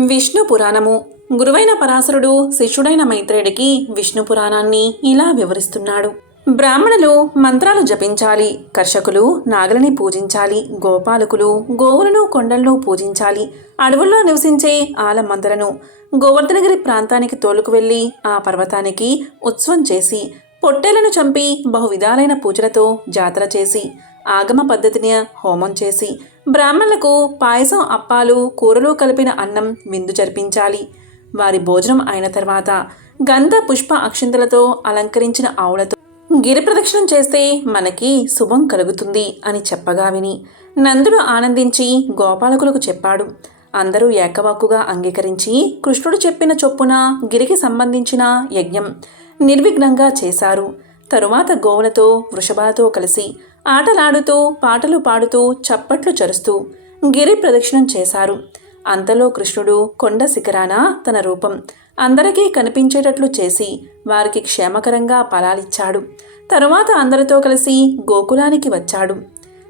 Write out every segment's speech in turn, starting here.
విష్ణు పురాణము. గురువైన పరాశరుడు శిష్యుడైన మైత్రేయుడికి విష్ణు పురాణాన్ని ఇలా వివరిస్తున్నాడు. బ్రాహ్మణులు మంత్రాలు జపించాలి, కర్షకులు నాగలని పూజించాలి, గోపాలకులు గోవులను కొండలను పూజించాలి, అడవుల్లో నివసించే ఆలమందలను గోవర్ధనగిరి ప్రాంతానికి తోలుకు వెళ్ళి ఆ పర్వతానికి ఉత్సవం చేసి పొట్టేలను చంపి బహువిధాలైన పూజలతో జాతర చేసి ఆగమ పద్ధతిని హోమం చేసి బ్రాహ్మణులకు పాయసం, అప్పాలు, కూరలు కలిపిన అన్నం విందు జరిపించాలి. వారి భోజనం అయిన తర్వాత గంధ పుష్ప అక్షింతలతో అలంకరించిన ఆవులతో గిరి ప్రదక్షిణం చేస్తే మనకి శుభం కలుగుతుంది అని చెప్పగా విని నందుడు ఆనందించి గోపాలకులకు చెప్పాడు. అందరూ ఏకవాక్కుగా అంగీకరించి కృష్ణుడు చెప్పిన చొప్పున గిరికి సంబంధించిన యజ్ఞం నిర్విఘ్నంగా చేశారు. తరువాత గోవులతో వృషభాలతో కలిసి ఆటలాడుతూ పాటలు పాడుతూ చప్పట్లు చరుస్తూ గిరి ప్రదక్షిణం చేశారు. అంతలో కృష్ణుడు కొండ శిఖరాన తన రూపం అందరికీ కనిపించేటట్లు చేసి వారికి క్షేమకరంగా ఫలాలిచ్చాడు. తరువాత అందరితో కలిసి గోకులానికి వచ్చాడు.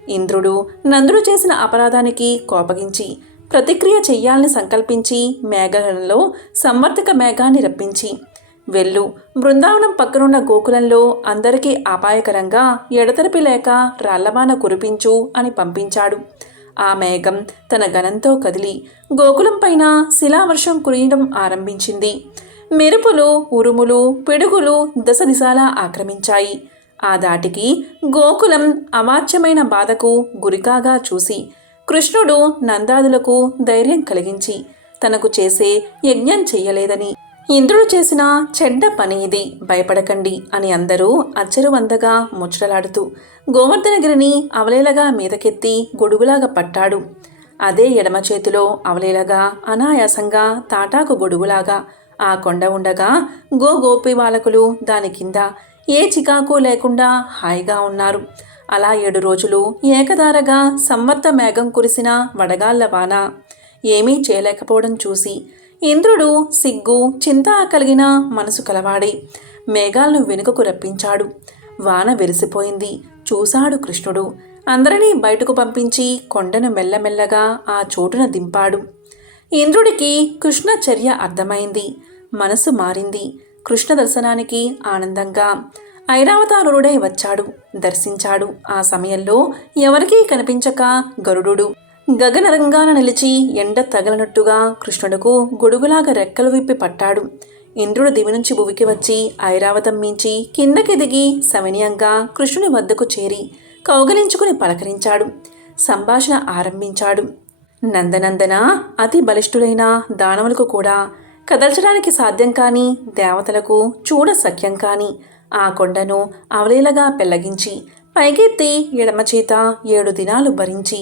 ఇంద్రుడు నందుడు చేసిన అపరాధానికి కోపగించి ప్రతిక్రియ చెయ్యాలని సంకల్పించి మేఘంలో సంవర్తక మేఘాన్ని రప్పించి వెళ్ళు, బృందావనం పక్కనున్న గోకులంలో అందరికీ అపాయకరంగా ఎడతెరిపి లేక రాళ్లబాన కురిపించు అని పంపించాడు. ఆ మేఘం తన గణంతో కదిలి గోకులం పైన శిలావర్షం కురియడం ఆరంభించింది. మెరుపులు, ఉరుములు, పిడుగులు దశ దిశాలా ఆక్రమించాయి. ఆ దాటికి గోకులం అవాచ్యమైన బాధకు గురికాగా చూసి కృష్ణుడు నందాదులకు ధైర్యం కలిగించి తనకు చేసే యజ్ఞం చెయ్యలేదని, ఇంద్రుడు చేసిన చెడ్డ పని ఇది, భయపడకండి అని అందరూ అచ్చరువందగా ముచ్చటలాడుతూ గోవర్ధనగిరిని అవలేలగా మీదకెత్తి గొడుగులాగా పట్టాడు. అదే ఎడమ చేతిలో అవలేలగా అనాయాసంగా తాటాకు గొడుగులాగా ఆ కొండ ఉండగా గోపి బాలకులు దాని కింద ఏ చికాకు లేకుండా హాయిగా ఉన్నారు. అలా 7 రోజులు ఏకధారగా సంవర్త మేఘం కురిసిన వడగాళ్ల వాన ఏమీ చేయలేకపోవడం చూసి ఇంద్రుడు సిగ్గు, చింత కలిగిన మనసు కలవాడే మేఘాలను వెనుకకు రప్పించాడు. వాన వెలిసిపోయింది. చూశాడు కృష్ణుడు. అందరినీ బయటకు పంపించి కొండను మెల్లమెల్లగా ఆ చోటున దింపాడు. ఇంద్రుడికి కృష్ణ చర్య అర్థమైంది. మనసు మారింది. కృష్ణ దర్శనానికి ఆనందంగా ఐరావతారుడై వచ్చాడు, దర్శించాడు. ఆ సమయంలో ఎవరికీ కనిపించక గరుడు గగనరంగాన నిలిచి ఎండ తగలనట్టుగా కృష్ణుడుకు గొడుగులాగా రెక్కలు విప్పి పట్టాడు. ఇంద్రుడు దివి నుంచి భువికి వచ్చి ఐరావతం మించి కిందకి దిగి సవినయంగా కృష్ణుని వద్దకు చేరి కౌగలించుకుని పలకరించాడు. సంభాషణ ఆరంభించాడు. నందనందన, అతి బలిష్ఠులైన దానవులకు కూడా కదల్చడానికి సాధ్యం కాని దేవతలకు చూడ సఖ్యం కాని ఆ కొండను అవలీలగా పెళ్లగించి పైకెత్తి ఎడమచేత 7 దినాలు భరించి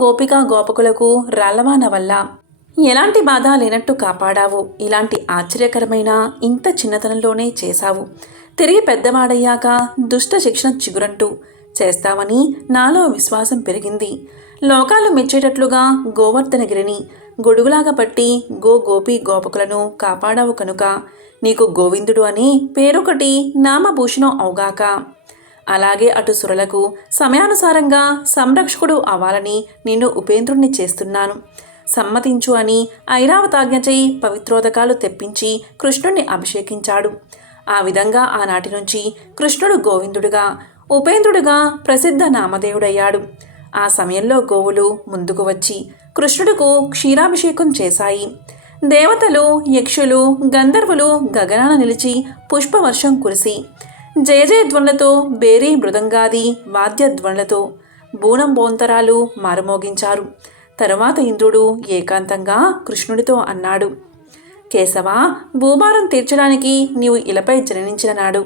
గోపికా గోపకులకు రాళ్లవాన వల్ల ఎలాంటి బాధ లేనట్టు కాపాడావు. ఇలాంటి ఆశ్చర్యకరమైన ఇంత చిన్నతనంలోనే చేశావు. తిరిగి పెద్దవాడయ్యాక దుష్ట శిక్షణ చిగురంటూ చేస్తావని నాలో విశ్వాసం పెరిగింది. లోకాలు మెచ్చేటట్లుగా గోవర్ధనగిరిని గొడుగులాగా పట్టి గోపి గోపకులను కాపాడావు కనుక నీకు గోవిందుడు అని పేరొకటి నామభూషణం అవుగాక. అలాగే అటు సురలకు సమయానుసారంగా సంరక్షకుడు అవ్వాలని నిన్ను ఉపేంద్రుణ్ణి చేస్తున్నాను, సమ్మతించు అని ఐరావతాజ్ఞచై పవిత్రోదకాలు తెప్పించి కృష్ణుణ్ణి అభిషేకించాడు. ఆ విధంగా ఆనాటి నుంచి కృష్ణుడు గోవిందుడుగా, ఉపేంద్రుడుగా ప్రసిద్ధ నామధేయుడయ్యాడు. ఆ సమయంలో గోవులు ముందుకు వచ్చి కృష్ణుడుకు క్షీరాభిషేకం చేశాయి. దేవతలు, యక్షులు, గంధర్వులు గగనాన నిలిచి పుష్పవర్షం కురిసి జయజయధ్వనులతో బేరీ మృదంగాది వాద్యధ్వనులతో బూనం బోంతరాలు మారుమోగించారు. తరువాత ఇంద్రుడు ఏకాంతంగా కృష్ణుడితో అన్నాడు, కేశవ, భూభారం తీర్చడానికి నీవు ఇలపై జననించిన నాడు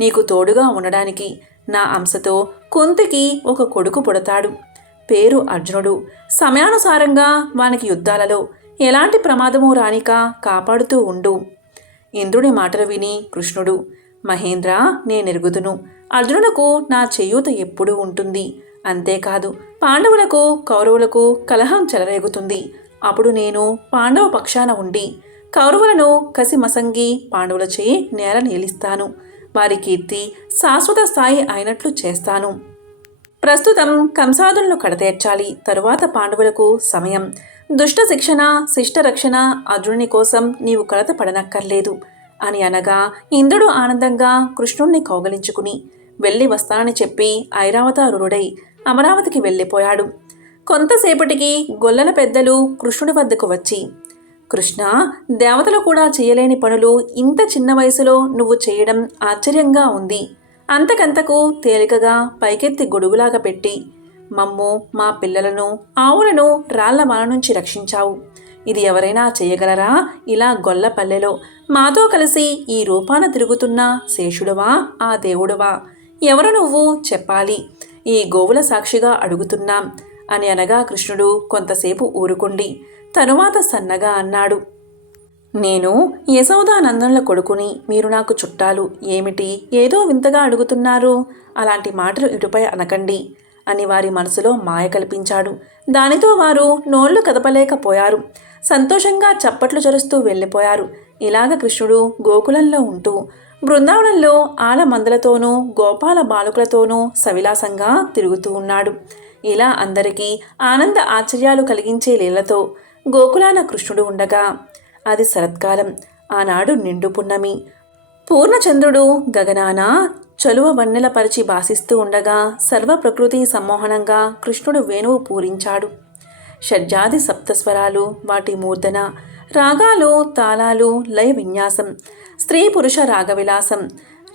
నీకు తోడుగా ఉండడానికి నా అంశతో కుంతికి ఒక కొడుకు పుడతాడు. పేరు అర్జునుడు. సమయానుసారంగా వానికి యుద్ధాలలో ఎలాంటి ప్రమాదమూ రానిక కాపాడుతూ ఉండు. ఇంద్రుడి మాటలు విని కృష్ణుడు, మహేంద్ర, నేనెరుగుదును. అర్జునులకు నా చేయూత ఎప్పుడూ ఉంటుంది. అంతేకాదు పాండవులకు కౌరవులకు కలహం చెలరేగుతుంది. అప్పుడు నేను పాండవ పక్షాన ఉండి కౌరవులను కసిమసంగి పాండవులచే నేల నిలిస్తాను. వారి కీర్తి శాశ్వత స్థాయి అయినట్లు చేస్తాను. ప్రస్తుతం కంసాదులను కడతేర్చాలి. తరువాత పాండవులకు సమయం దుష్ట శిక్షణ శిష్ట రక్షణ అర్జునుని కోసం నీవు కలత పడనక్కర్లేదు అని అనగా ఇంద్రుడు ఆనందంగా కృష్ణుణ్ణి కౌగలించుకుని వెళ్ళి వస్తానని చెప్పి ఐరావతారుడై అమరావతికి వెళ్ళిపోయాడు. కొంతసేపటికి గొల్లల పెద్దలు కృష్ణుడి వద్దకు వచ్చి, కృష్ణ, దేవతలు కూడా చేయలేని పనులు ఇంత చిన్న వయసులో నువ్వు చేయడం ఆశ్చర్యంగా ఉంది. అంతకంతకు తేలికగా పైకెత్తి గొడుగులాగా పెట్టి మమ్ము, మా పిల్లలను, ఆవులను రాళ్ల వాన నుంచి రక్షించావు. ఇది ఎవరైనా చేయగలరా? ఇలా గొల్లపల్లెలో మాతో కలిసి ఈ రూపాన తిరుగుతున్న శేషుడవా, ఆ దేవుడవా? ఎవరు నువ్వు చెప్పాలి. ఈ గోవుల సాక్షిగా అడుగుతున్నాం అని అనగా కృష్ణుడు కొంతసేపు ఊరుకుండి తరువాత సన్నగా అన్నాడు, నేను యశోదానందనుల కొడుకుని, మీరు నాకు చుట్టాలు. ఏమిటి ఏదో వింతగా అడుగుతున్నారు? అలాంటి మాటలు ఇటుపై అనకండి అని వారి మనసులో మాయ కల్పించాడు. దానితో వారు నోళ్లు కదపలేకపోయారు. సంతోషంగా చప్పట్లు చరుస్తూ వెళ్ళిపోయారు. ఇలాగ కృష్ణుడు గోకులంలో ఉంటూ బృందావనంలో ఆల మందలతోనూ గోపాల బాలుకులతోనూ సవిలాసంగా తిరుగుతూ ఉన్నాడు. ఇలా అందరికీ ఆనంద ఆశ్చర్యాలు కలిగించే లీలతో గోకులాన కృష్ణుడు ఉండగా అది శరత్కాలం. ఆనాడు నిండు పున్నమి. పూర్ణచంద్రుడు గగనాన చలువ వన్నెలపరిచి భాసిస్తూ ఉండగా సర్వ ప్రకృతి సమ్మోహనంగా కృష్ణుడు వేణువు పూరించాడు. షడ్జాది సప్తస్వరాలు, వాటి మూర్ధన రాగాలు, తాళాలు, లయ విన్యాసం, స్త్రీ పురుష రాగవిలాసం,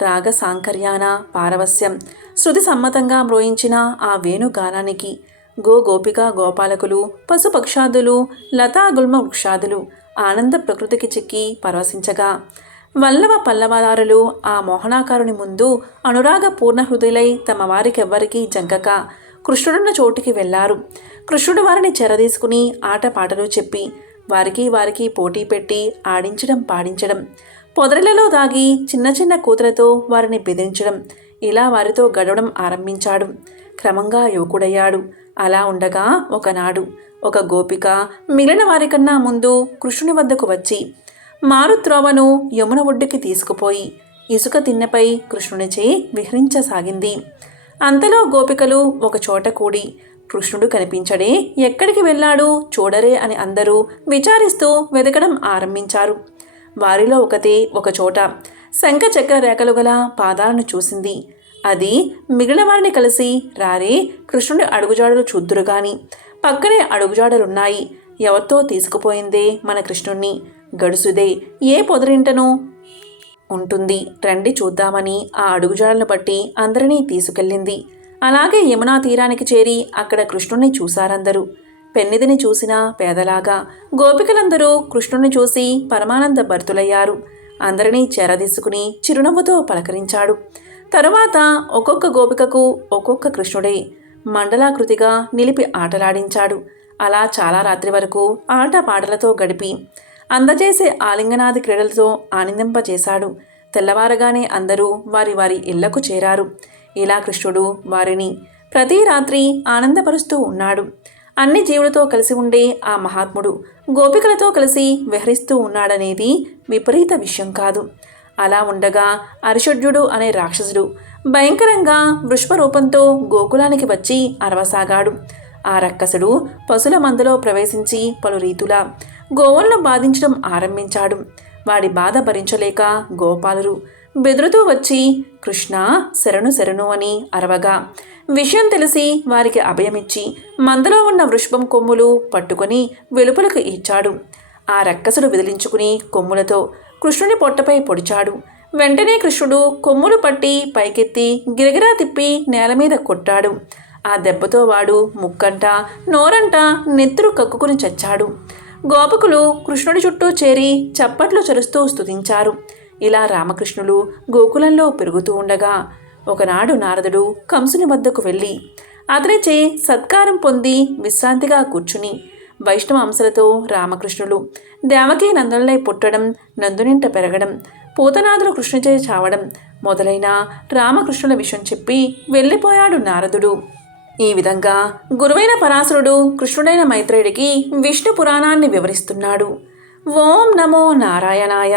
రాగ సాంకర్యాన పారవస్యం, శృతి సమ్మతంగా మ్రోయించిన ఆ వేణుగానానికి గోపిక గోపాలకులు, పశుపక్షాదులు, లతాగుల్మ వృక్షాదులు ఆనంద ప్రకృతికి చిక్కి పరవశించగా వల్లవ పల్లవదారులు ఆ మోహనాకారుని ముందు అనురాగ పూర్ణ హృదయులై తమ వారికెవ్వరికీ జంకక కృష్ణుడున్న చోటికి వెళ్లారు. కృష్ణుడు వారిని చెరదీసుకుని ఆటపాటలు చెప్పి వారికి పోటీ పెట్టి ఆడించడం పాడించడం, పొదరిలలో దాగి చిన్న చిన్న కూతులతో వారిని బెదిరించడం, ఇలా వారితో గడవడం ఆరంభించాడు. క్రమంగా యువకుడయ్యాడు. అలా ఉండగా ఒకనాడు ఒక గోపిక మిగిలిన వారికన్నా ముందు కృష్ణుని వద్దకు వచ్చి మారుత్రోవను యమున ఒడ్డుకి తీసుకుపోయి ఇసుక తిన్నెపై కృష్ణునిచే విహరించసాగింది. అంతలో గోపికలు ఒక చోట కూడి కృష్ణుడు కనిపించడే, ఎక్కడికి వెళ్ళాడు చూడరే అని అందరూ విచారిస్తూ వెతకడం ఆరంభించారు. వారిలో ఒకతే ఒకచోట శంఖ చక్ర రేఖలు గల పాదాలను చూసింది. అది మిగిలిన వారిని కలిసి, రారే కృష్ణుడి అడుగుజాడలు చూద్దురుగాని, పక్కనే అడుగుజాడలున్నాయి. ఎవరితో తీసుకుపోయిందే మన కృష్ణుణ్ణి? గడుసుదే ఏ పొదరింటను ఉంటుంది, రండి చూద్దామని ఆ అడుగుజాడలను బట్టి అందరినీ తీసుకెళ్ళింది. అలాగే యమునా తీరానికి చేరి అక్కడ కృష్ణుణ్ణి చూశారందరూ. పెన్నిధిని చూసిన పేదలాగా గోపికలందరూ కృష్ణుణ్ణి చూసి పరమానంద భరితులయ్యారు. అందరినీ చేరదీసుకుని చిరునవ్వుతో పలకరించాడు. తరువాత ఒక్కొక్క గోపికకు ఒక్కొక్క కృష్ణుడే మండలాకృతిగా నిలిపి ఆటలాడించాడు. అలా చాలా రాత్రి వరకు ఆట పాటలతో గడిపి అందజేసే ఆలింగనాది క్రీడలతో ఆనందింపజేశాడు. తెల్లవారగానే అందరూ వారి వారి ఇళ్లకు చేరారు. ఇలా కృష్ణుడు వారిని ప్రతి రాత్రి ఆనందపరుస్తూ ఉన్నాడు. అన్ని జీవులతో కలిసి ఉండే ఆ మహాత్ముడు గోపికలతో కలిసి విహరిస్తూ ఉన్నాడనేది విపరీత విషయం కాదు. అలా ఉండగా అరిషుడ్యుడు అనే రాక్షసుడు భయంకరంగా వృషభరూపంతో గోకులానికి వచ్చి అరవసాగాడు. ఆ రక్కసుడు పశుల మందలో ప్రవేశించి పలు రీతులా గోవులను బాధించడం ఆరంభించాడు. వాడి బాధ భరించలేక గోపాలురు బెదురుతూ వచ్చి కృష్ణ శరణు శరణు అని అరవగా విషయం తెలిసి వారికి అభయమిచ్చి మందలో ఉన్న వృషభం కొమ్ములు పట్టుకొని వెలుపలకు ఇచ్చాడు. ఆ రక్కసుడు విదిలించుకుని కొమ్ములతో కృష్ణుని పొట్టపై పొడిచాడు. వెంటనే కృష్ణుడు కొమ్ములు పట్టి పైకెత్తి గిరగిరా తిప్పి నేల మీద కొట్టాడు. ఆ దెబ్బతో వాడు ముక్కంట నోరంట నెత్తురు కక్కుకుని చచ్చాడు. గోపకులు కృష్ణుడి చుట్టూ చేరి చప్పట్లు చరుస్తూ స్తుతించారు. ఇలా రామకృష్ణులు గోకులంలో పెరుగుతూ ఉండగా ఒకనాడు నారదుడు కంసుని వద్దకు వెళ్ళి అతనిచే సత్కారం పొంది విశ్రాంతిగా కూర్చుని వైష్ణవ అంశలతో రామకృష్ణులు దేవకీ నందనులై పుట్టడం, నందునింట పెరగడం, పూతనాదులు కృష్ణుచే చావడం మొదలైన రామకృష్ణుల విషయం చెప్పి వెళ్ళిపోయాడు నారదుడు. ఈ విధంగా గురువైన పరాశరుడు కృష్ణుడైన మైత్రేయుడికి విష్ణు పురాణాన్ని వివరిస్తున్నాడు. ఓం నమో నారాయణాయ.